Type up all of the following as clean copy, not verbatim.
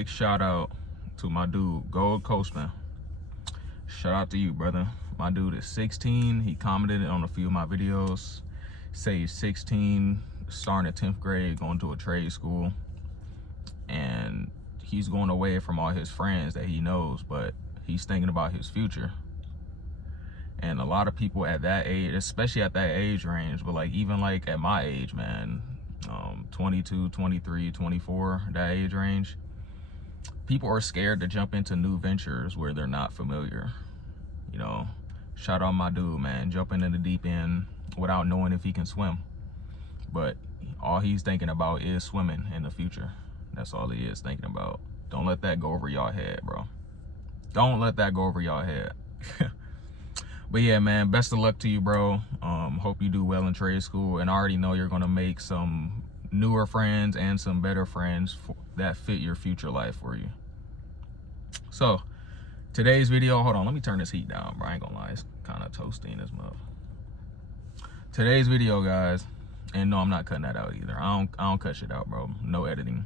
quick shout out to my dude, Gold Coastman. Shout out to you, brother. My dude is 16. He commented on a few of my videos. Say he's 16, starting at 10th grade, going to a trade school. And he's going away from all his friends that he knows, but he's thinking about his future. And a lot of people at that age, especially at that age range, but like even like at my age, man, 22, 23, 24, that age range, people are scared to jump into new ventures where they're not familiar. You know, shout out my dude, man, jumping in the deep end without knowing if he can swim. But all he's thinking about is swimming in the future. That's all he is thinking about. Don't let that go over your head, bro. Don't let that go over your head. But yeah, man, best of luck to you, bro. Hope you do well in trade school, and I already know you're gonna make some newer friends and some better friends that fit your future life for you. So today's video, hold on, let me turn this heat down, bro. I ain't gonna lie, it's kind of toasty in this mug. Today's video, guys, and no, I'm not cutting that out either. I don't cut shit out, bro. No editing.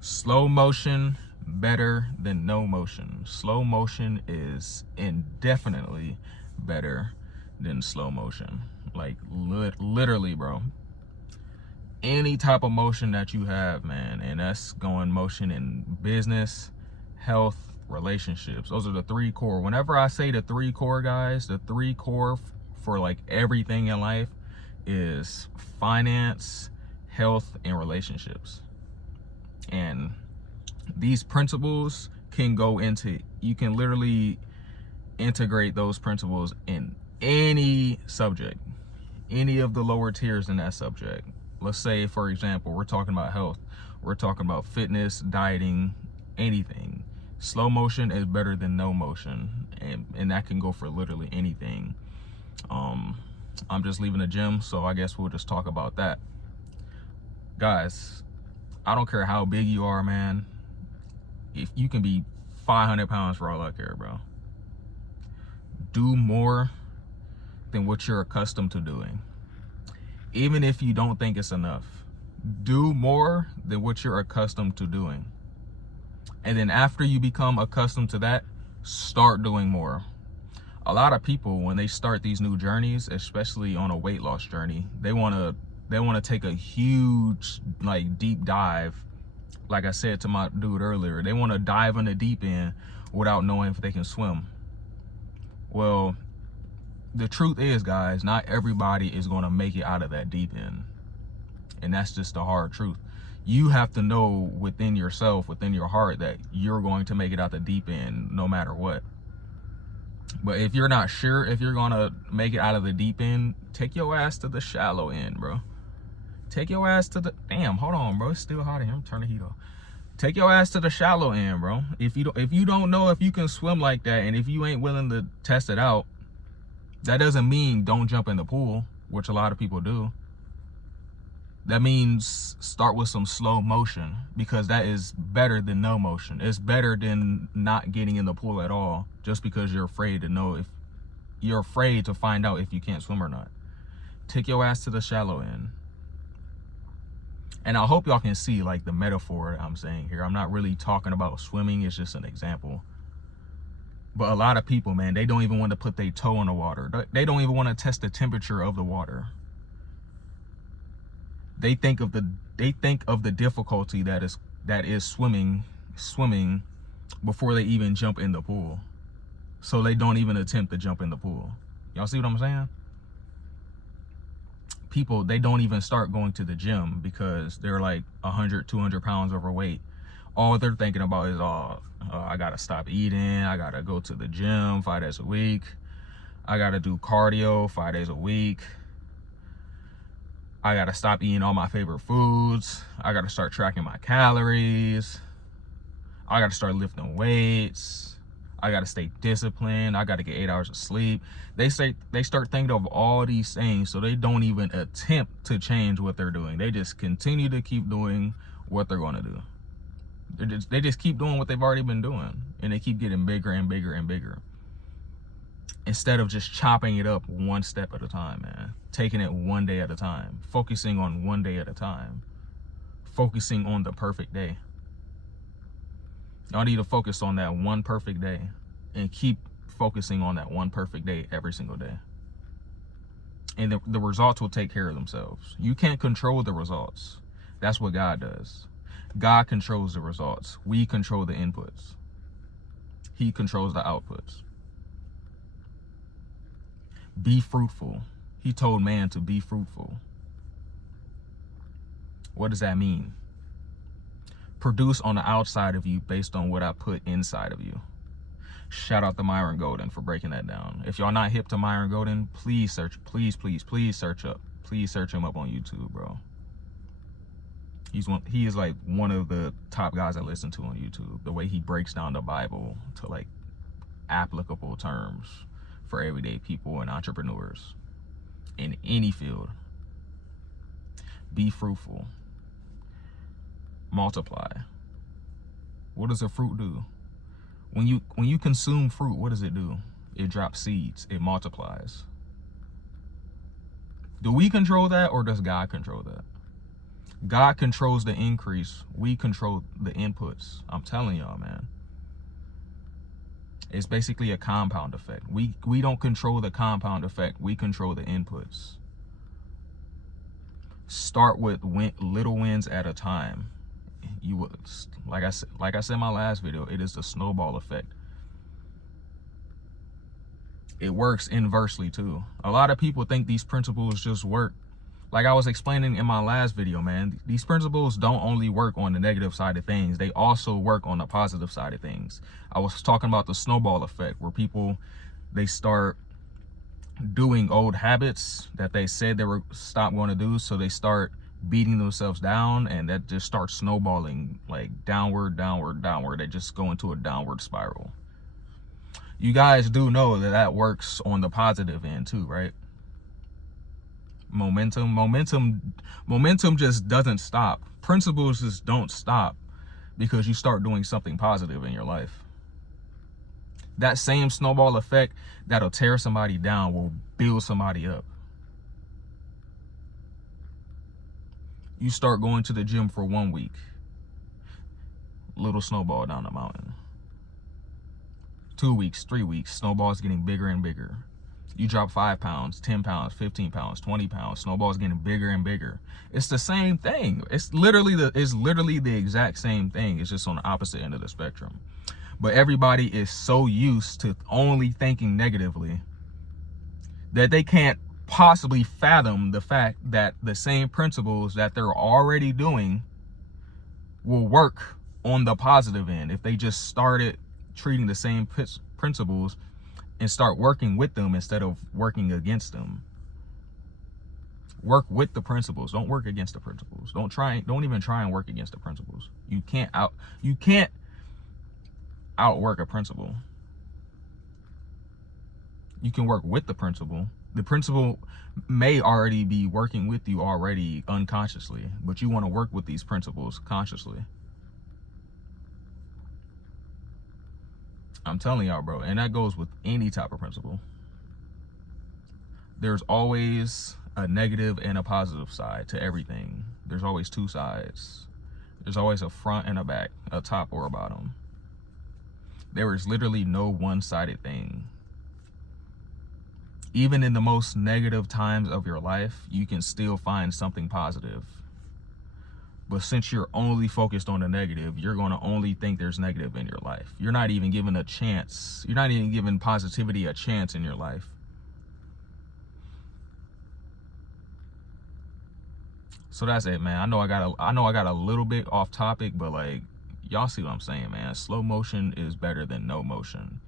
Slow motion better than no motion. Slow motion is indefinitely better than slow motion. Like literally, bro. Any type of motion that you have, man, and that's going motion in business, health, relationships. Those are the three core. Whenever I say the three core, guys, the three core for like everything in life is finance, health, and relationships. And these principles can go into, you can literally integrate those principles in any subject, any of the lower tiers in that subject. Let's say, for example, we're talking about health, we're talking about fitness, dieting, anything. Slow motion is better than no motion, and that can go for literally anything. I'm just leaving the gym, so I guess we'll just talk about that. Guys, I don't care how big you are, man. If you can be 500 pounds for all I care, bro. Do more than what you're accustomed to doing. Even if you don't think it's enough, do more than what you're accustomed to doing. And then after you become accustomed to that, start doing more. A lot of people, when they start these new journeys, especially on a weight loss journey, they want to take a huge, like, deep dive. Like I said to my dude earlier, they want to dive in the deep end without knowing if they can swim. Well, the truth is, guys, not everybody is going to make it out of that deep end. And that's just the hard truth. You have to know within yourself, within your heart, that you're going to make it out the deep end no matter what. But if you're not sure if you're going to make it out of the deep end, take your ass to the shallow end, bro. Take your ass to the, damn, hold on, bro. It's still hot in here. I'm turning the heat off. Take your ass to the shallow end, bro. If you don't know if you can swim like that, and if you ain't willing to test it out, that doesn't mean don't jump in the pool, which a lot of people do. That means start with some slow motion, because that is better than no motion. It's better than not getting in the pool at all, just because you're afraid to know if you're afraid to find out if you can't swim or not. Take your ass to the shallow end. And I hope y'all can see, like, the metaphor I'm saying here. I'm not really talking about swimming. It's just an example. But a lot of people, man, they don't even want to put their toe in the water. They don't even want to test the temperature of the water. They think of the difficulty that is swimming before they even jump in the pool. So they don't even attempt to jump in the pool. Y'all see what I'm saying? People, they don't even start going to the gym because they're like 100, 200 pounds overweight. All they're thinking about is, I gotta stop eating. I gotta go to the gym 5 days a week. I gotta do cardio 5 days a week. I gotta stop eating all my favorite foods. I gotta start tracking my calories. I gotta start lifting weights. I gotta stay disciplined. I gotta get 8 hours of sleep. They start thinking of all these things, so they don't even attempt to change what they're doing. They just continue to keep doing what they're gonna do. They just keep doing what they've already been doing, and they keep getting bigger and bigger and bigger, instead of just chopping it up one step at a time, man. Taking it one day at a time, focusing on one day at a time, focusing on the perfect day. Y'all need to focus on that one perfect day and keep focusing on that one perfect day every single day. And the results will take care of themselves. You can't control the results. That's what God does. God controls the results. We control the inputs. He controls the outputs. Be fruitful. He told man to be fruitful. What does that mean? Produce on the outside of you based on what I put inside of you. Shout out to Myron Golden for breaking that down. If y'all not hip to Myron Golden, please search, please search him up on YouTube, bro. He is like one of the top guys I listen to on YouTube. The way he breaks down the Bible to like applicable terms for everyday people and entrepreneurs in any field. Be fruitful. Multiply. What does a fruit do? When you consume fruit, what does it do? It drops seeds. It multiplies. Do we control that, or does God control that? God controls the increase. We control the inputs. I'm telling y'all, man. It's basically a compound effect. We don't control the compound effect. We control the inputs. Start with little wins at a time. You would, like I said in my last video, it is the snowball effect. It works inversely too. A lot of people think these principles just work. Like I was explaining in my last video, man, these principles don't only work on the negative side of things, they also work on the positive side of things. I was talking about the snowball effect, where people, they start doing old habits that they said they were going to do, so they start beating themselves down, and that just starts snowballing, like downward. They just go into a downward spiral. You guys do know that that works on the positive end too, right? Momentum just doesn't stop. Principles just don't stop because you start doing something positive in your life. That same snowball effect that'll tear somebody down will build somebody up. You start going to the gym for 1 week. Little snowball down the mountain. 2 weeks, 3 weeks, snowball's getting bigger and bigger. You drop 5 pounds, 10 pounds, 15 pounds, 20 pounds, snowball's getting bigger and bigger. It's the same thing. It's literally the exact same thing. It's just on the opposite end of the spectrum. But everybody is so used to only thinking negatively that they can't possibly fathom the fact that the same principles that they're already doing will work on the positive end if they just started treating the same principles and start working with them instead of working against them. Work with the principles. Don't work against the principles. Don't even try and work against the principles. You can't outwork a principle. You can work with the principle. The principle may already be working with you already unconsciously, but you want to work with these principles consciously. I'm telling y'all, bro, and that goes with any type of principle. There's always a negative and a positive side to everything. There's always two sides. There's always a front and a back, a top or a bottom. There is literally no one-sided thing. Even in the most negative times of your life, you can still find something positive. But since you're only focused on the negative, you're going to only think there's negative in your life. You're not even given a chance. You're not even giving positivity a chance in your life. So that's it, man. I know I got a little bit off topic, but like, y'all see what I'm saying, man. Slow motion is better than no motion.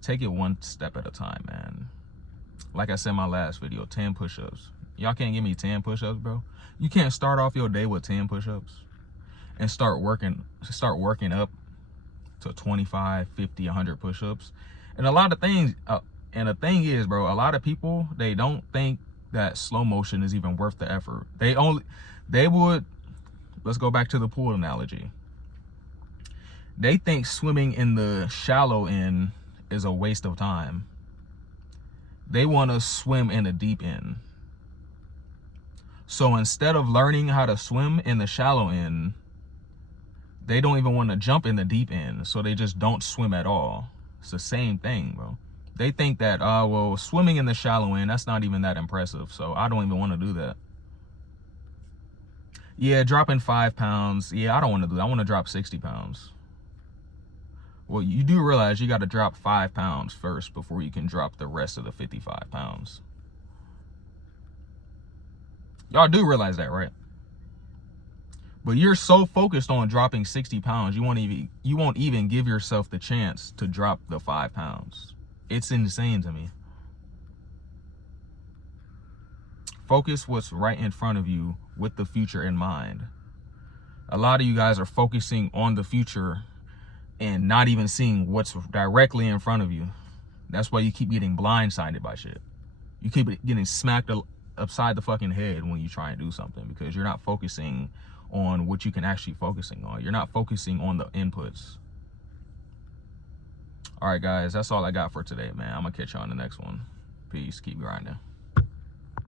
Take it one step at a time, man. Like I said in my last video, 10 push-ups. Y'all can't give me 10 push-ups, bro. You can't start off your day with 10 push-ups and start working up to 25, 50, 100 push-ups. And a lot of things, and the thing is, bro, a lot of people, they don't think that slow motion is even worth the effort. Let's go back to the pool analogy. They think swimming in the shallow end is a waste of time. They want to swim in the deep end. So instead of learning how to swim in the shallow end, They don't even want to jump in the deep end, so they just don't swim at all. It's the same thing, bro. They think that, well, swimming in the shallow end, that's not even that impressive, so I don't even want to do that. Yeah, dropping 5 pounds. Yeah, I don't want to do that. I want to drop 60 pounds. Well, you do realize you got to drop 5 pounds first before you can drop the rest of the 55 pounds. Y'all do realize that, right? But you're so focused on dropping 60 pounds, you won't even give yourself the chance to drop the 5 pounds. It's insane to me. Focus what's right in front of you with the future in mind. A lot of you guys are focusing on the future and not even seeing what's directly in front of you. That's why you keep getting blindsided by shit. You keep getting smacked upside the fucking head when you try and do something, because you're not focusing on what you can actually focusing on. You're not focusing on the inputs. All right, guys, that's all I got for today, man. I'm gonna catch you on the next one. Peace. Keep grinding.